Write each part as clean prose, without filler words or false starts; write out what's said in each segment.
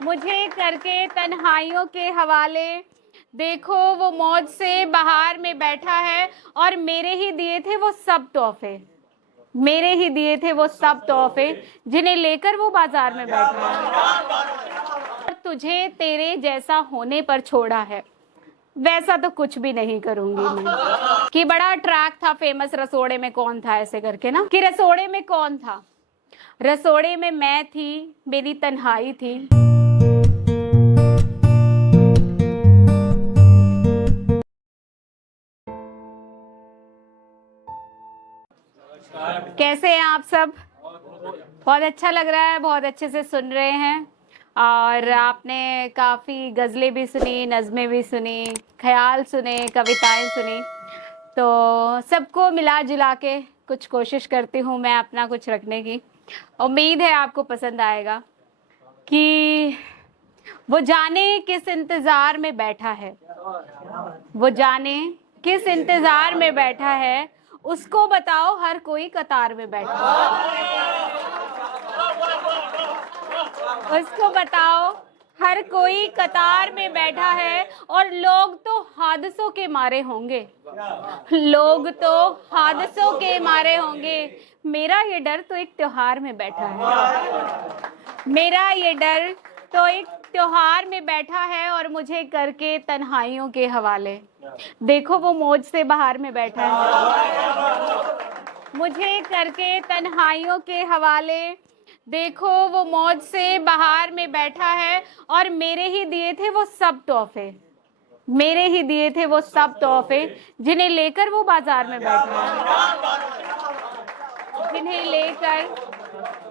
मुझे करके तन्हाइयों के हवाले, देखो वो मौज से बहार में बैठा है और मेरे ही दिए थे वो सब तोहफे, मेरे ही दिए थे वो सब तोहफे जिन्हें लेकर वो बाजार में बैठा है। और तुझे तेरे जैसा होने पर छोड़ा है, वैसा तो कुछ भी नहीं करूंगी मैं। कि बड़ा ट्रैक था फेमस, रसोड़े में कौन था, ऐसे करके ना, कि रसोड़े में कौन था, रसोड़े में मैं थी, मेरी तन्हाई थी। कैसे हैं आप सब? बहुत अच्छा लग रहा है, बहुत अच्छे से सुन रहे हैं। और आपने काफ़ी गज़लें भी सुनी, नज़में भी सुनी, ख्याल सुने, कविताएं सुनी। तो सबको मिला जुला के कुछ कोशिश करती हूँ मैं अपना कुछ रखने की। उम्मीद है आपको पसंद आएगा। कि वो जाने किस इंतज़ार में बैठा है, वो जाने किस इंतज़ार में बैठा है, उसको बताओ हर कोई कतार में बैठा है। उसको बताओ हर कोई कतार में बैठा है। और लोग तो हादसों के मारे होंगे, लोग तो हादसों के मारे होंगे। मेरा ये डर तो एक त्योहार में बैठा है, मेरा ये डर तो एक त्योहार में बैठा है। और मुझे करके तन्हाइयों के हवाले, देखो वो मौज से बहार में बैठा है। मुझे करके तन्हाइयों के हवाले, देखो वो मौज से बहार में बैठा है और मेरे ही दिए थे वो सब तोहफे, मेरे ही दिए थे वो सब तोहफे जिन्हें लेकर वो बाजार में बैठा है, जिन्हें लेकर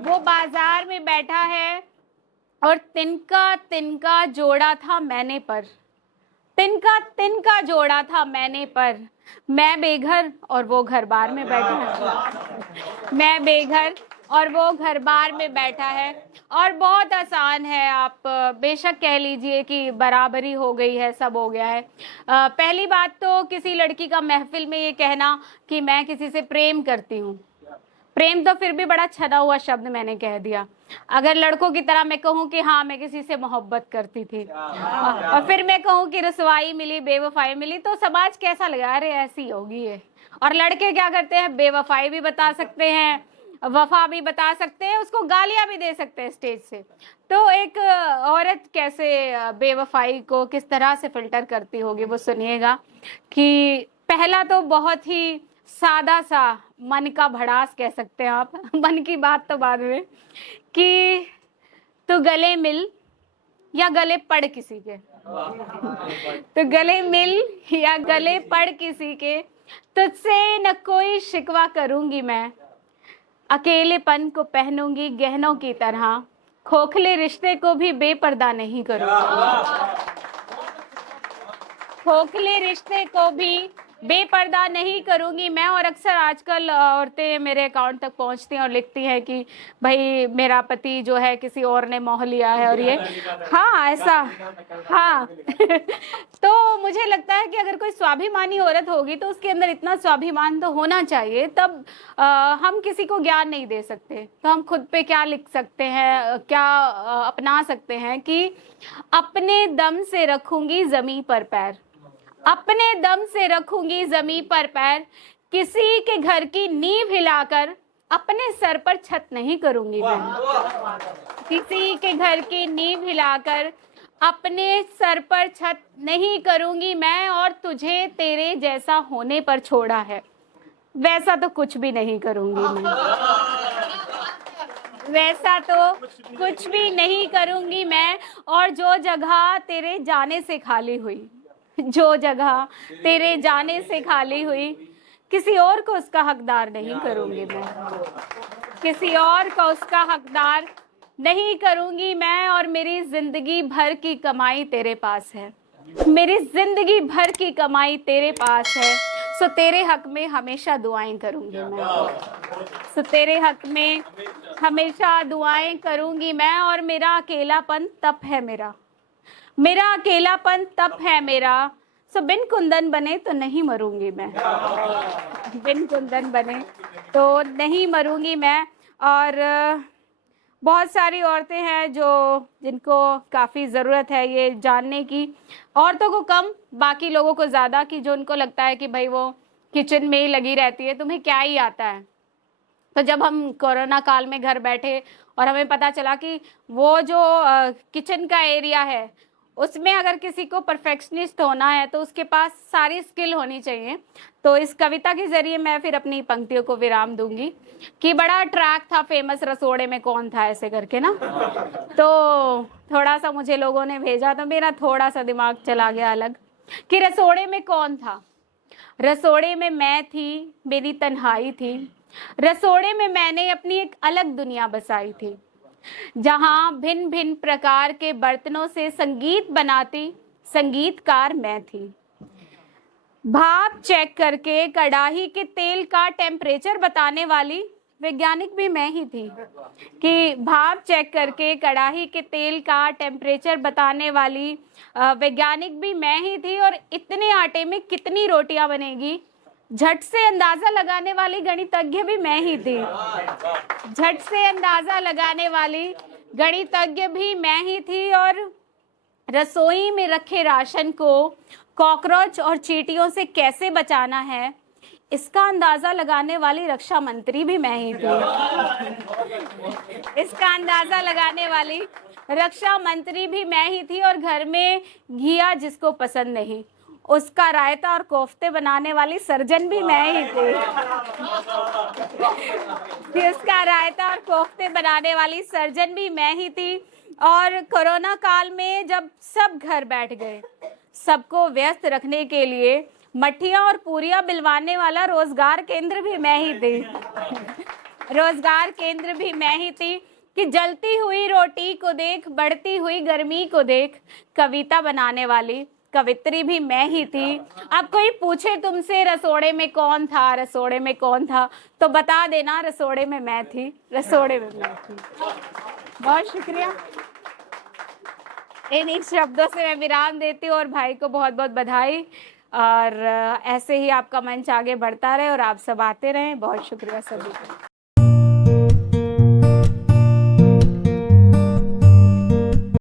वो बाजार में बैठा है। और तिनका तिनका जोड़ा था मैंने पर, तिनका तिनका जोड़ा था मैंने पर, मैं बेघर और वो घर बार में बैठा है, मैं बेघर और वो घर बार में बैठा है। और बहुत आसान है, आप बेशक कह लीजिए कि बराबरी हो गई है, सब हो गया है। पहली बात तो किसी लड़की का महफिल में ये कहना कि मैं किसी से प्रेम करती हूँ, प्रेम तो फिर भी बड़ा छना हुआ शब्द मैंने कह दिया। अगर लड़कों की तरह मैं कहूँ कि हाँ मैं किसी से मोहब्बत करती थी और फिर मैं कहूँ कि रसवाई मिली, बेवफाई मिली, तो समाज कैसा लगा, अरे ऐसी होगी ये। और लड़के क्या करते हैं, बेवफाई भी बता सकते हैं, वफा भी बता सकते हैं, उसको गालियां भी दे सकते हैं स्टेज से। तो एक औरत कैसे बेवफाई को किस तरह से फिल्टर करती होगी वो सुनिएगा। कि पहला तो बहुत ही सादा सा मन का भड़ास कह सकते हैं आप, मन की बात तो बाद में, कि तू गले मिल या गले पड़ किसी के, तो गले मिल या गले पड़ किसी के, तुझसे न कोई शिकवा करूंगी मैं, अकेलेपन को पहनूंगी गहनों की तरह, खोखले रिश्ते को भी बेपर्दा नहीं करूंगी, खोखले रिश्ते को भी बेपर्दा नहीं करूंगी मैं। और अक्सर आजकल औरतें मेरे अकाउंट तक पहुंचती हैं और लिखती हैं कि भाई मेरा पति जो है किसी और ने मोह लिया है, और ये हाँ ऐसा हाँ तो मुझे लगता है कि अगर कोई स्वाभिमानी औरत होगी तो उसके अंदर इतना स्वाभिमान तो होना चाहिए, तब हम किसी को ज्ञान नहीं दे सकते तो हम खुद पे क्या लिख सकते हैं, क्या अपना सकते हैं कि अपने दम से रखूंगी जमीन पर पैर, अपने दम से रखूंगी जमीन पर पैर, किसी के घर की नींव हिलाकर अपने सर पर छत नहीं करूंगी मैं, किसी के घर की नींव हिलाकर अपने सर पर छत नहीं करूंगी मैं। और तुझे तेरे जैसा होने पर छोड़ा है, वैसा तो कुछ भी नहीं करूंगी मैं, वैसा तो कुछ भी नहीं करूंगी मैं। और जो जगह तेरे जाने से खाली हुई, जो जगह तेरे जाने से खाली हुई, किसी और को उसका हकदार नहीं करूंगी मैं, किसी और को उसका हकदार नहीं करूंगी मैं। और मेरी जिंदगी भर की कमाई तेरे पास है, मेरी जिंदगी भर की कमाई तेरे पास है, सो तेरे हक में हमेशा दुआएं करूंगी मैं, सो तेरे हक में हमेशा दुआएं करूंगी मैं। और मेरा अकेलापन तप है मेरा, मेरा अकेलापन तप है मेरा, सो बिन कुंदन बने तो नहीं मरूंगी मैं, बिन कुंदन बने तो नहीं मरूंगी मैं। और बहुत सारी औरतें हैं जिनको काफ़ी ज़रूरत है ये जानने की, औरतों को कम, बाकी लोगों को ज़्यादा, कि जो उनको लगता है कि भाई वो किचन में ही लगी रहती है, तुम्हें क्या ही आता है। तो जब हम कोरोना काल में घर बैठे और हमें पता चला कि वो जो किचन का एरिया है उसमें अगर किसी को परफेक्शनिस्ट होना है तो उसके पास सारी स्किल होनी चाहिए। तो इस कविता के जरिए मैं फिर अपनी पंक्तियों को विराम दूंगी कि बड़ा ट्रैक था फेमस रसोड़े में कौन था ऐसे करके ना, तो थोड़ा सा मुझे लोगों ने भेजा तो मेरा थोड़ा सा दिमाग चला गया अलग कि रसोड़े में कौन था। रसोड़े में मैं थी, मेरी तन्हाई थी। रसोड़े में मैंने अपनी एक अलग दुनिया बसाई थी, जहां भिन्न भिन्न प्रकार के बर्तनों से संगीत बनाती संगीतकार मैं थी। भाप चेक करके कढ़ाई के तेल का टेम्परेचर बताने वाली वैज्ञानिक भी मैं ही थी, कि भाप चेक करके कढ़ाई के तेल का टेम्परेचर बताने वाली वैज्ञानिक भी मैं ही थी। और इतने आटे में कितनी रोटियां बनेगी झट से अंदाजा लगाने वाली गणितज्ञ भी मैं ही थी। झट से अंदाजा लगाने वाली गणितज्ञ भी मैं ही थी। और रसोई में रखे राशन को कॉकरोच और चींटियों से कैसे बचाना है इसका अंदाजा लगाने वाली रक्षा मंत्री भी मैं ही थी। इसका अंदाजा लगाने वाली रक्षा मंत्री भी मैं ही थी। और घर में घिया जिसको पसंद नहीं उसका रायता और कोफ्ते बनाने वाली सर्जन भी मैं ही थी। उसका रायता और कोफ्ते बनाने वाली सर्जन भी मैं ही थी। और कोरोना काल में जब सब घर बैठ गए, सबको व्यस्त रखने के लिए मठिया और पूरियां बिलवाने वाला रोजगार केंद्र भी मैं ही थी। रोजगार केंद्र भी मैं ही थी कि जलती हुई रोटी को देख, बढ़ती हुई गर्मी को देख, कविता बनाने वाली कवित्री भी मैं ही थी। अब कोई पूछे तुमसे रसोड़े में कौन था, रसोड़े में कौन था, तो बता देना रसोड़े में मैं थी, रसोड़े में मैं थी। बहुत शुक्रिया। इन शब्दों से मैं विराम देती हूँ और भाई को बहुत बहुत बधाई। और ऐसे ही आपका मंच आगे बढ़ता रहे और आप सब आते रहें। बहुत शुक्रिया सभी का।